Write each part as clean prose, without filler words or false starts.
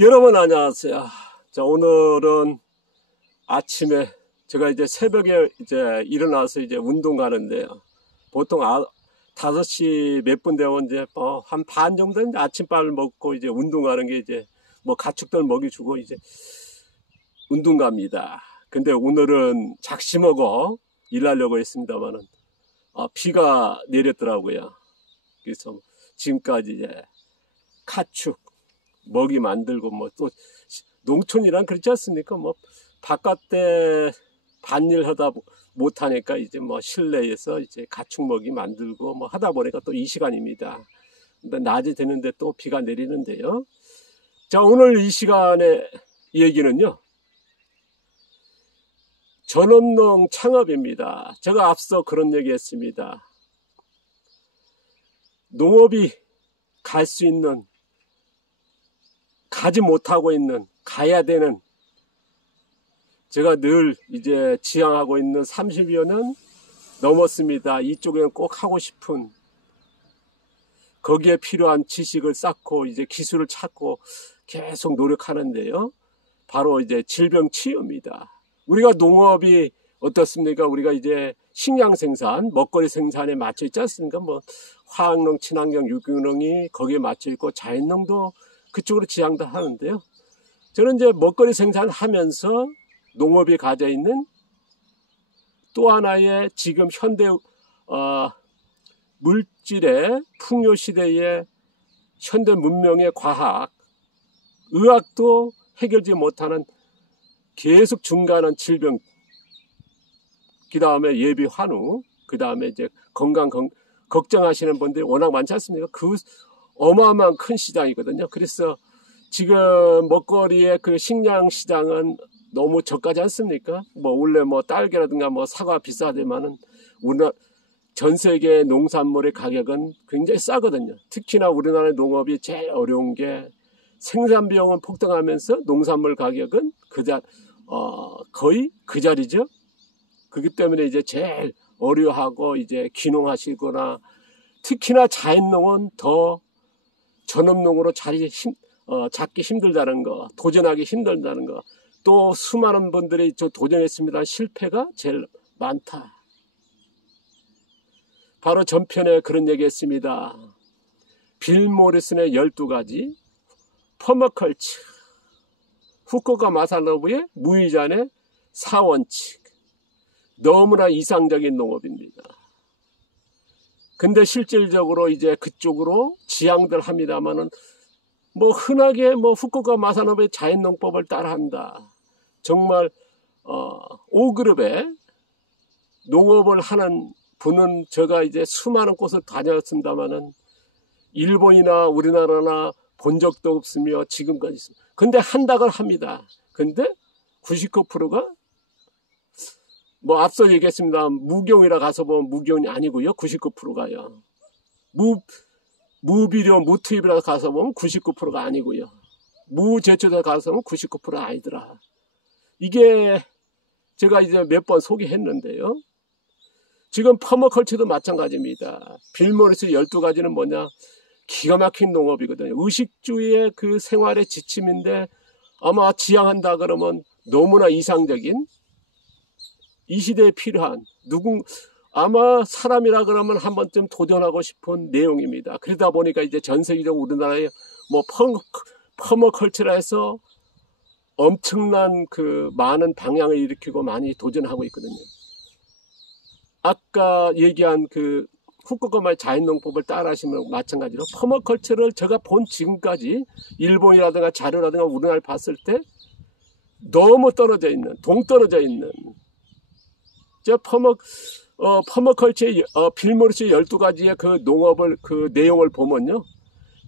여러분 안녕하세요. 자, 오늘은 아침에 제가 이제 새벽에 이제 일어나서 이제 운동 가는데요. 보통 5시 몇 분 되면 이제 한 반 정도 이제 아침밥을 먹고 이제 운동 가는 게 이제 뭐 가축들 먹여주고 이제 운동 갑니다. 근데 오늘은 작심하고 일하려고 했습니다만은 비가 내렸더라고요. 그래서 지금까지 이제 가축 먹이 만들고 뭐 또 농촌이란 그렇지 않습니까? 뭐 바깥에 밭일 하다 못하니까 이제 뭐 실내에서 이제 가축 먹이 만들고 뭐 하다 보니까 또 이 시간입니다. 근데 낮이 되는데 또 비가 내리는데요. 자, 오늘 이 시간의 얘기는요, 전업농 창업입니다. 제가 앞서 그런 얘기 했습니다. 농업이 갈 수 있는, 가지 못하고 있는, 가야 되는, 제가 늘 이제 지향하고 있는 30여 년 넘었습니다. 이쪽에는 꼭 하고 싶은, 거기에 필요한 지식을 쌓고 이제 기술을 찾고 계속 노력하는데요. 바로 이제 질병 치유입니다. 우리가 농업이 어떻습니까? 우리가 이제 식량 생산, 먹거리 생산에 맞춰 있지 않습니까? 뭐 화학농, 친환경, 유기농이 거기에 맞춰 있고 자연농도 그쪽으로 지향도 하는데요. 저는 이제 먹거리 생산하면서 농업이 가져 있는 또 하나의 지금 현대 물질의 풍요 시대의 현대 문명의 과학, 의학도 해결지 못하는 계속 증가하는 질병, 그 다음에 예비 환우, 그 다음에 이제 건강 걱정하시는 분들이 워낙 많지 않습니까? 그 어마어마한 큰 시장이거든요. 그래서 지금 먹거리의 그 식량 시장은 너무 저가지 않습니까? 뭐 원래 뭐 딸기라든가 뭐 사과 비싸지만은 우리나라 전 세계 농산물의 가격은 굉장히 싸거든요. 특히나 우리나라의 농업이 제일 어려운 게 생산 비용은 폭등하면서 농산물 가격은 거의 그 자리죠. 그렇기 때문에 이제 제일 어려워하고 이제 귀농하시거나 특히나 자연농은 더 전업농으로 잡기 힘들다는 거, 도전하기 힘들다는 거, 또 수많은 분들이 저 도전했습니다. 실패가 제일 많다. 바로 전편에 그런 얘기 했습니다. 빌 모리슨의 12가지, 퍼머컬처, 후쿠오카 마사노부의 무이잔의 4원칙, 너무나 이상적인 농업입니다. 근데 실질적으로 이제 그쪽으로 지향들 합니다만은 뭐 흔하게 뭐 후쿠오카 마사노부의 자연농법을 따라한다. 정말 5그룹의 농업을 하는 분은 제가 이제 수많은 곳을 다녔습니다만은 일본이나 우리나라나 본 적도 없으며 지금까지 있습니다. 근데 한다고 합니다. 근데 99%가 뭐 앞서 얘기했습니다. 무경이라 가서 보면 무경이 아니고요. 99%가요. 무비료, 무투입이라 가서 보면 99%가 아니고요. 무제초다 가서 보면 99%가 아니더라. 이게 제가 이제 몇 번 소개했는데요. 지금 퍼머컬처도 마찬가지입니다. 빌 모리스 12가지는 뭐냐? 기가 막힌 농업이거든요. 의식주의의 그 생활의 지침인데 아마 지향한다 그러면 너무나 이상적인 이 시대에 필요한 아마 사람이라 그러면 한 번쯤 도전하고 싶은 내용입니다. 그러다 보니까 이제 전 세계적으로 우리나라에 뭐 퍼머컬처라 해서 엄청난 그 많은 방향을 일으키고 많이 도전하고 있거든요. 아까 얘기한 그 후쿠오카마의 자연농법을 따라하시면 마찬가지로 퍼머컬처를 제가 본 지금까지 일본이라든가 자료라든가 우리나라를 봤을 때 너무 떨어져 있는, 동떨어져 있는 저 퍼머컬처의 빌 모리스의 12가지의 그 농업을 그 내용을 보면요.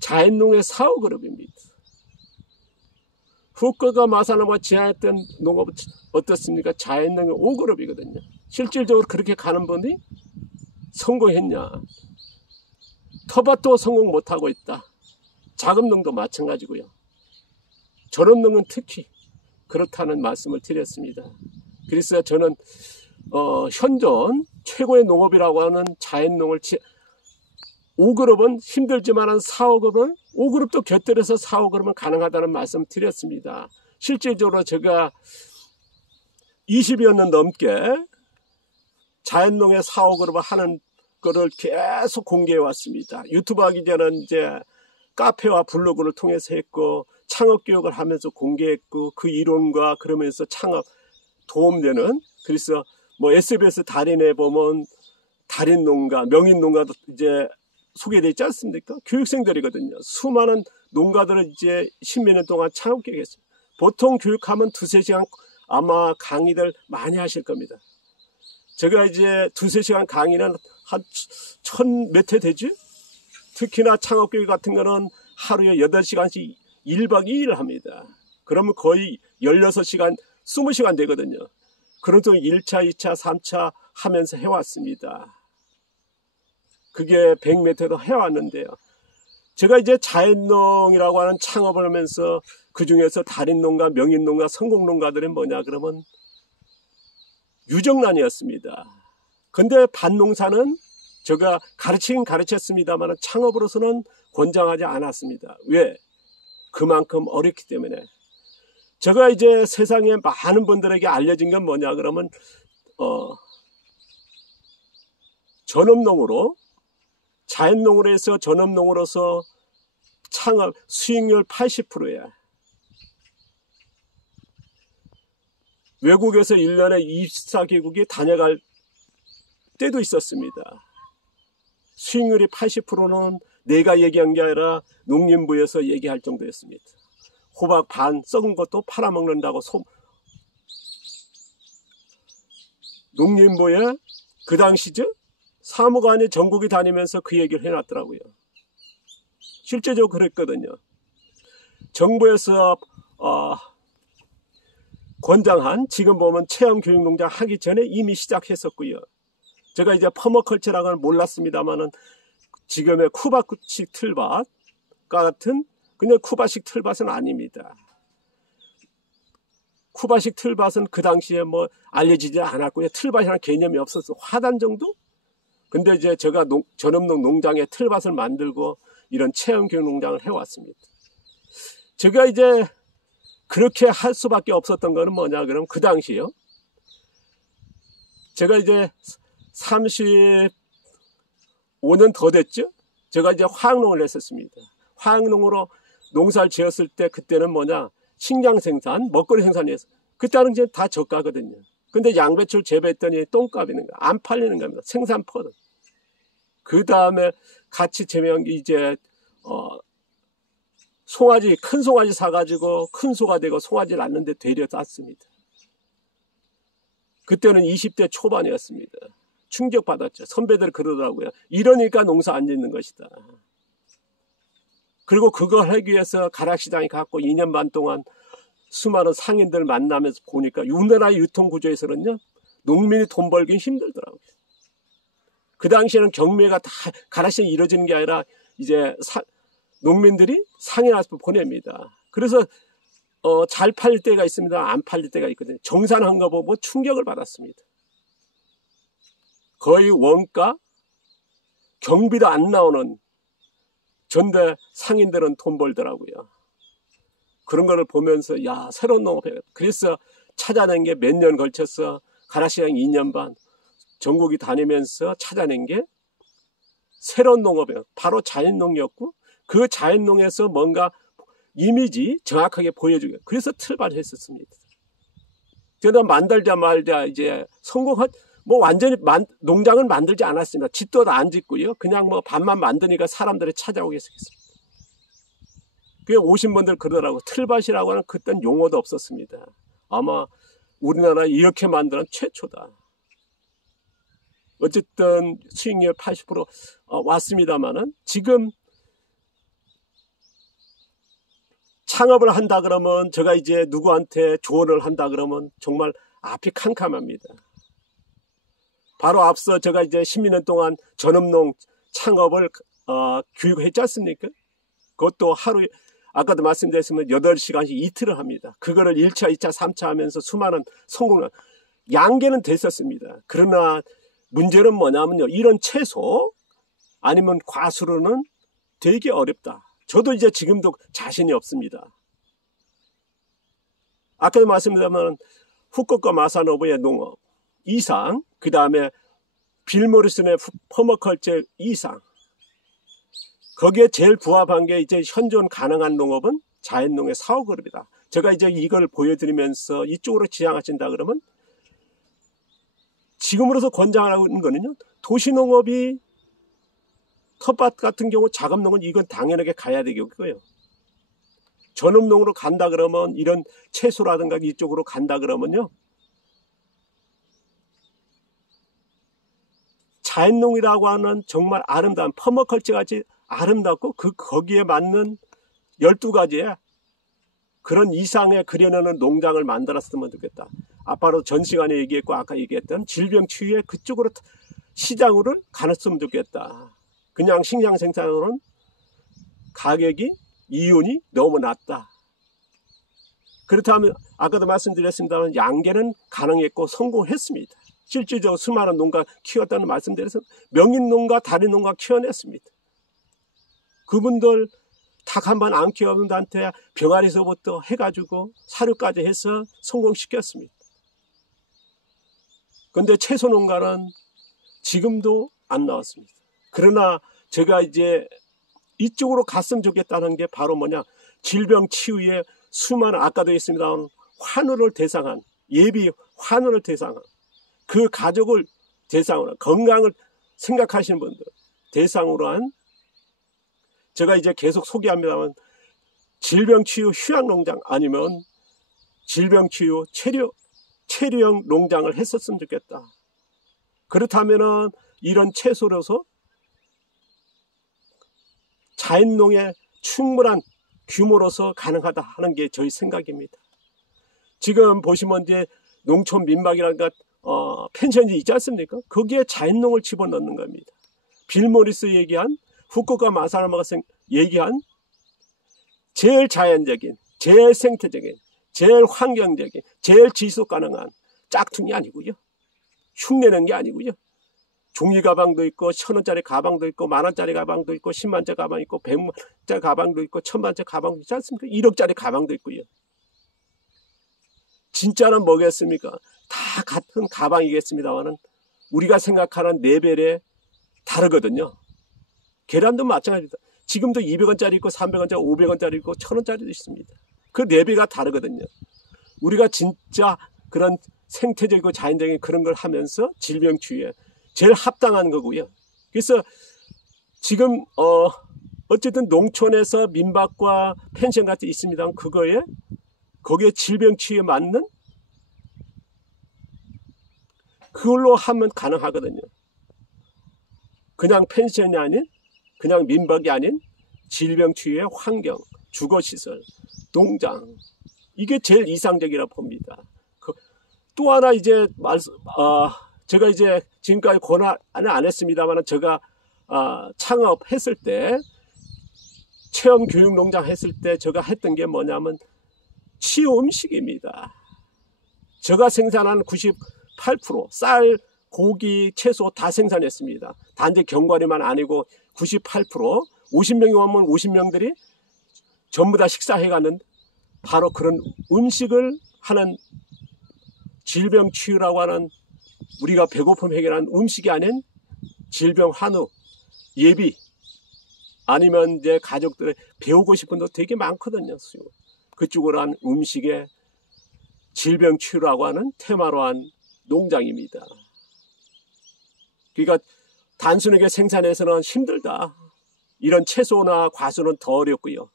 자연농의 4호그룹입니다. 후쿠오카 마사노부가 지향했던 농업은 어떻습니까? 자연농의 5그룹이거든요. 실질적으로 그렇게 가는 분이 성공했냐? 텃밭도 성공 못하고 있다. 자금농도 마찬가지고요. 전업농은 특히 그렇다는 말씀을 드렸습니다. 그래서 저는 현존 최고의 농업이라고 하는 자연농을 5그룹은 힘들지만 4, 5그룹은 5그룹도 곁들여서 4, 5그룹은 가능하다는 말씀 드렸습니다. 실질적으로 제가 20여 년 넘게 자연농의 4, 5그룹을 하는 거를 계속 공개해 왔습니다. 유튜브 하기 전에는 이제 카페와 블로그를 통해서 했고 창업교육을 하면서 공개했고 그 이론과 그러면서 창업 도움되는, 그래서 뭐 SBS 달인에 보면 달인농가, 명인농가도 이제 소개되어 있지 않습니까? 교육생들이거든요. 수많은 농가들을 이제 십몇 년 동안 창업교육했어요. 보통 교육하면 2~3시간 아마 강의들 많이 하실 겁니다. 제가 이제 2~3시간 강의는 한 1000몇 회 되죠? 특히나 창업교육 같은 거는 하루에 8시간씩 1박 2일 합니다. 그러면 거의 16시간, 20시간 되거든요. 그런 동안 1차, 2차, 3차 하면서 해왔습니다. 그게 100m도 해왔는데요. 제가 이제 자연농이라고 하는 창업을 하면서 그 중에서 달인농가, 명인농가, 성공농가들은 뭐냐 그러면 유정란이었습니다. 근데 밭농사는 제가 가르치긴 가르쳤습니다만 창업으로서는 권장하지 않았습니다. 왜? 그만큼 어렵기 때문에. 제가 이제 세상에 많은 분들에게 알려진 건 뭐냐 그러면 전업농으로, 자연농으로 해서 전업농으로서 창업 수익률 80%야. 외국에서 1년에 24개국이 다녀갈 때도 있었습니다. 수익률이 80%는 내가 얘기한 게 아니라 농림부에서 얘기할 정도였습니다. 호박 반 썩은 것도 팔아먹는다고 농림부에 그 당시죠? 사무관이 전국에 다니면서 그 얘기를 해놨더라고요. 실제적으로 그랬거든요. 정부에서 권장한, 지금 보면 체험교육농장 하기 전에 이미 시작했었고요. 제가 이제 퍼머컬처라고 하는 몰랐습니다만은 지금의 쿠바식 틀밭 같은 그냥 쿠바식 틀밭은 아닙니다. 쿠바식 틀밭은 그 당시에 뭐 알려지지 않았고요. 틀밭이라는 개념이 없었어. 화단 정도? 근데 이제 제가 전업농 농장에 틀밭을 만들고 이런 체험교육 농장을 해왔습니다. 제가 이제 그렇게 할 수밖에 없었던 거는 뭐냐 그러면 그 당시요. 제가 이제 35년 더 됐죠. 제가 이제 화학농을 했었습니다. 화학농으로 농사를 지었을 때 그때는 뭐냐 식량 생산, 먹거리 생산이었어요. 그때는 이제 다 저가거든요. 근데 양배추를 재배했더니 똥값이는 거야. 안 팔리는 겁니다. 생산퍼는. 그 다음에 같이 재배한 게 이제 송아지, 큰 송아지 사가지고 큰 소가 되고 송아지를 낳는데 데려왔습니다. 그때는 20대 초반이었습니다. 충격받았죠. 선배들 그러더라고요. 이러니까 농사 안 짓는 것이다. 그리고 그걸 하기 위해서 가락시장에 갔고 2년 반 동안 수많은 상인들 만나면서 보니까 우리나라의 유통구조에서는요. 농민이 돈 벌긴 힘들더라고요. 그 당시에는 경매가 다 가락시장에 이루어지는 게 아니라 이제 농민들이 상인한테 보냅니다. 그래서 잘 팔릴 때가 있습니다. 안 팔릴 때가 있거든요. 정산한 거 보고 충격을 받았습니다. 거의 원가, 경비도 안 나오는 전대 상인들은 돈 벌더라고요. 그런 거를 보면서 야 새로운 농업해. 그래서 찾아낸 게 몇 년 걸쳐서 가락시장 2년 반 전국이 다니면서 찾아낸 게 새로운 농업이에요. 바로 자연농이었고 그 자연농에서 뭔가 이미지 정확하게 보여주게. 그래서 틀밭을 했었습니다. 그러다 만들자 말자 이제 성공한 뭐 완전히 농장은 만들지 않았습니다. 집도 안 짓고요. 그냥 뭐 밭만 만드니까 사람들이 찾아오게 했습니다. 그게 오신 분들 그러더라고. 틀밭이라고 하는 그땐 용어도 없었습니다. 아마 우리나라에 이렇게 만드는 최초다. 어쨌든 수익률 80% 왔습니다만은 지금 창업을 한다 그러면 제가 이제 누구한테 조언을 한다 그러면 정말 앞이 캄캄합니다. 바로 앞서 제가 이제 10년 동안 전업농 창업을 교육했지 않습니까? 그것도 하루에 아까도 말씀드렸지만 8시간씩 이틀을 합니다. 그거를 1차, 2차, 3차 하면서 수많은 성공을 양계는 됐었습니다. 그러나 문제는 뭐냐면요. 이런 최소 아니면 과수로는 되게 어렵다. 저도 이제 지금도 자신이 없습니다. 아까도 말씀드렸지만 후쿠오카 마사노부의 농업 이상, 그 다음에 빌 모리슨의 퍼머컬처 이상, 거기에 제일 부합한 게 이제 현존 가능한 농업은 자연농의 사후그룹이다. 제가 이제 이걸 보여드리면서 이쪽으로 지향하신다 그러면 지금으로서 권장하는 거는요, 도시농업이 텃밭 같은 경우 작업농은 이건 당연하게 가야 되겠고요. 전업농으로 간다 그러면 이런 채소라든가 이쪽으로 간다 그러면요, 자연농이라고 하는 정말 아름다운 퍼머컬처 같이 아름답고 거기에 맞는 12가지의 그런 이상의 그려내는 농장을 만들었으면 좋겠다. 아빠도 전 시간에 얘기했고 아까 얘기했던 질병 치유에 그쪽으로 시장으로 가냈으면 좋겠다. 그냥 식량 생산으로는 가격이 이윤이 너무 낮다. 그렇다면 아까도 말씀드렸습니다만 양계는 가능했고 성공했습니다. 실질적으로 수많은 농가 키웠다는 말씀드려서 명인 농가, 다른 농가 키워냈습니다. 그분들 닭 한 번 안 키워본 분한테 병아리서부터 해가지고 사료까지 해서 성공시켰습니다. 그런데 채소 농가는 지금도 안 나왔습니다. 그러나 제가 이제 이쪽으로 갔으면 좋겠다는 게 바로 뭐냐, 질병 치유에 수많은, 아까도 했습니다만 환우를 대상한, 예비 환우를 대상한, 그 가족을 대상으로, 건강을 생각하시는 분들 대상으로 한, 제가 이제 계속 소개합니다만 질병치유 휴양농장 아니면 질병치유 체류형 농장을 했었으면 좋겠다. 그렇다면은 이런 채소로서 자연농의 충분한 규모로서 가능하다 하는 게 저희 생각입니다. 지금 보시면 이제 농촌 민박이라든가 펜션이 있지 않습니까? 거기에 자연농을 집어넣는 겁니다. 빌 모리스 얘기한, 후쿠오카 마사노부가 얘기한 제일 자연적인, 제일 생태적인, 제일 환경적인, 제일 지속 가능한 짝퉁이 아니고요. 흉내내는 게 아니고요. 종이 가방도 있고 1,000원짜리 가방도 있고 10,000원짜리 가방도 있고 10만짜리 가방 있고 100만짜리 가방도 있고 1,000만짜리 가방도 있지 않습니까? 1억짜리 가방도 있고요. 진짜는 뭐겠습니까? 다 같은 가방이겠습니다만은 우리가 생각하는 레벨에 다르거든요. 계란도 마찬가지입니다. 지금도 200원짜리 있고 300원짜리, 500원짜리 있고 1,000원짜리도 있습니다. 그 레벨가 다르거든요. 우리가 진짜 그런 생태적이고 자연적인 그런 걸 하면서 질병 치유에 제일 합당한 거고요. 그래서 지금 어쨌든 농촌에서 민박과 펜션 같은 게 있습니다. 거기에 질병 치유에 맞는 그걸로 하면 가능하거든요. 그냥 펜션이 아닌, 그냥 민박이 아닌 질병 치유의 환경, 주거시설, 농장, 이게 제일 이상적이라고 봅니다. 또 하나 이제 제가 이제 지금까지 권한은 안 했습니다만 제가 창업했을 때, 체험 교육 농장 했을 때 제가 했던 게 뭐냐면 치유 음식입니다. 제가 생산한 98% 쌀, 고기, 채소 다 생산했습니다. 단지 경과리만 아니고 98% 50명이 오면 50명들이 전부 다 식사해가는 바로 그런 음식을 하는 질병 치유라고 하는, 우리가 배고픔 해결하는 음식이 아닌 질병 환우, 예비, 아니면 이제 가족들의 배우고 싶은 도 되게 많거든요. 그쪽으로 한 음식의 질병 치유라고 하는 테마로 한 농장입니다. 그러니까 단순하게 생산해서는 힘들다. 이런 채소나 과수는 더 어렵고요.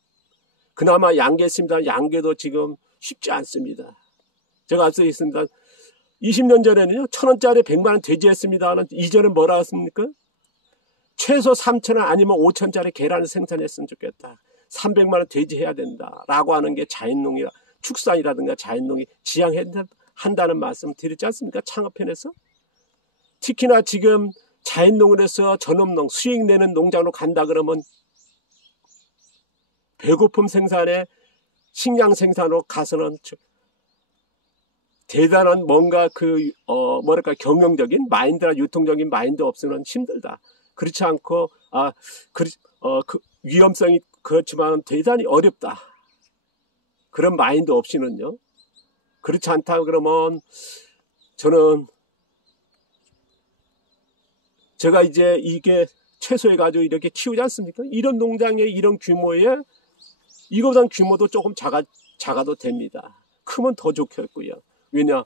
그나마 양계 있습니다. 양계도 지금 쉽지 않습니다. 제가 앞서 있습니다. 20년 전에는요, 1,000원짜리 100만원 돼지했습니다. 이제는 뭐라 했습니까? 최소 3,000원 아니면 5,000원짜리 계란을 생산했으면 좋겠다. 300만원 돼지해야 된다. 라고 하는 게 자연농이라, 축산이라든가 자연농이 지향한다는 말씀 드리지 않습니까? 창업편에서. 특히나 지금 자연농을 해서 전업농, 수익 내는 농장으로 간다 그러면 배고픔 생산에 식량 생산으로 가서는 대단한 뭔가 경영적인 마인드나 유통적인 마인드 없으면 힘들다. 그렇지 않고 그 위험성이 그렇지만 대단히 어렵다. 그런 마인드 없이는요. 그렇지 않다 그러면 저는 제가 이제 이게 채소해가지고 이렇게 키우지 않습니까? 이런 농장에 이런 규모에 이거보단 규모도 조금 작아도 됩니다. 크면 더 좋겠고요. 왜냐,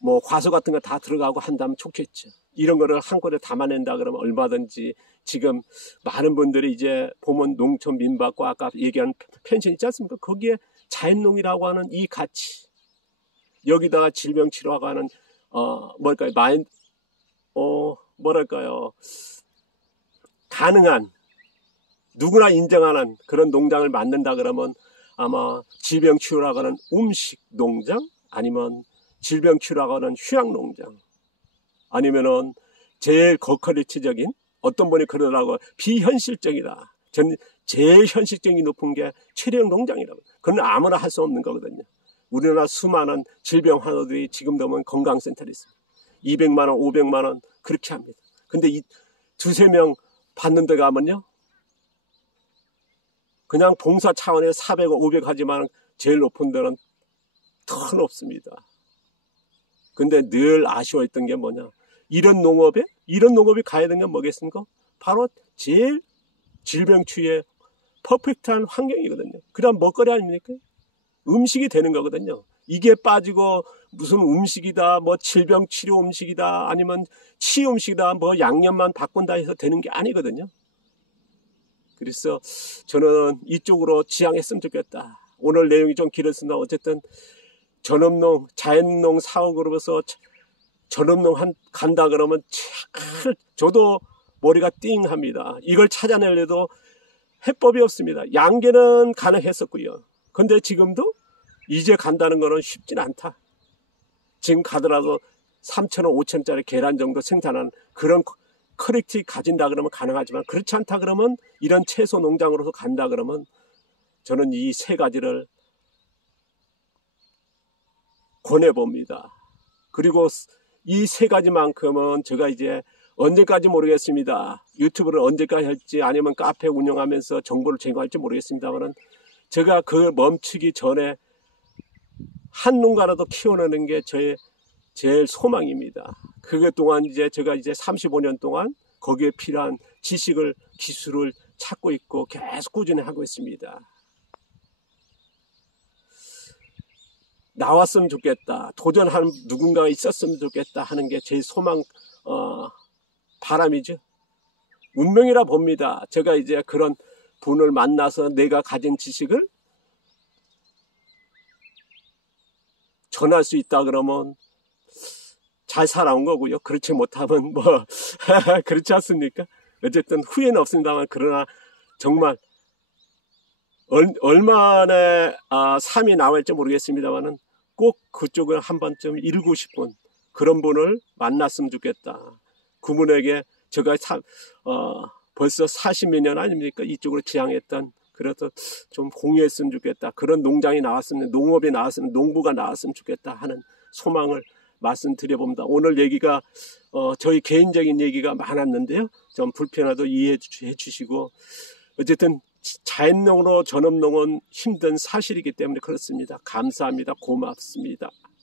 뭐 과소 같은 거 다 들어가고 한다면 좋겠죠. 이런 거를 한 곳에 담아낸다 그러면 얼마든지 지금 많은 분들이 이제 보면 농촌 민박과 아까 얘기한 펜션 있지 않습니까? 거기에 자연농이라고 하는 이 가치, 여기다가 질병 치료하고 하는 가능한 누구나 인정하는 그런 농장을 만든다 그러면 아마 질병 치료라고 하는 음식 농장, 아니면 질병 치료라고 하는 휴양 농장, 아니면은 제일 거커리티적인, 어떤 분이 그러더라고, 비현실적이다. 전 제일 현실적이 높은 게 체력 농장이라고. 그건 아무나 할 수 없는 거거든요. 우리나라 수많은 질병 환우들이 지금 되면 건강센터에 있습니다. 200만 원, 500만 원 그렇게 합니다. 근데 이 두세 명 받는 데 가면요, 그냥 봉사 차원에서 400원, 500 하지만 제일 높은 데는 더 높습니다. 근데 늘 아쉬워했던 게 뭐냐, 이런 농업이 가야 되는 게 뭐겠습니까? 바로 제일 질병 치유에 퍼펙트한 환경이거든요. 그 다음 먹거리 아닙니까? 음식이 되는 거거든요. 이게 빠지고 무슨 음식이다, 뭐 질병 치료 음식이다, 아니면 치유 음식이다, 뭐 양념만 바꾼다 해서 되는 게 아니거든요. 그래서 저는 이쪽으로 지향했으면 좋겠다. 오늘 내용이 좀 길었으나 어쨌든 전업농, 자연농 사업으로서 전업농 간다 그러면 저도 머리가 띵합니다. 이걸 찾아내려도 해법이 없습니다. 양계는 가능했었고요. 근데 지금도 이제 간다는 거는 쉽진 않다. 지금 가더라도 3,000원, 5,000원짜리 계란 정도 생산하는 그런 퀄리티 가진다 그러면 가능하지만, 그렇지 않다 그러면 이런 채소 농장으로서 간다 그러면 저는 이 세 가지를 권해봅니다. 그리고 이 세 가지만큼은 제가 이제 언제까지 모르겠습니다. 유튜브를 언제까지 할지, 아니면 카페 운영하면서 정보를 제공할지 모르겠습니다만, 제가 그 멈추기 전에 한 농가라도 키워내는 게 저의 제일 소망입니다. 그것 동안 이제 제가 이제 35년 동안 거기에 필요한 지식을, 기술을 찾고 있고 계속 꾸준히 하고 있습니다. 나왔으면 좋겠다, 도전하는 누군가가 있었으면 좋겠다 하는 게 제 소망, 바람이죠. 운명이라 봅니다. 제가 이제 그런 분을 만나서 내가 가진 지식을 전할 수 있다 그러면 잘 살아온 거고요. 그렇지 못하면 뭐 그렇지 않습니까? 어쨌든 후회는 없습니다만, 그러나 정말 얼마나 삶이 나올지 모르겠습니다만은 꼭 그쪽을 한 번쯤 읽고 싶은 그런 분을 만났으면 좋겠다. 그분에게 제가 벌써 40몇 년 아닙니까? 이쪽으로 지향했던, 그래서 좀 공유했으면 좋겠다. 그런 농장이 나왔으면, 농업이 나왔으면, 농부가 나왔으면 좋겠다 하는 소망을 말씀드려봅니다. 오늘 얘기가 저희 개인적인 얘기가 많았는데요. 좀 불편하도 이해해 주시고, 어쨌든 자연농으로 전업농은 힘든 사실이기 때문에 그렇습니다. 감사합니다. 고맙습니다.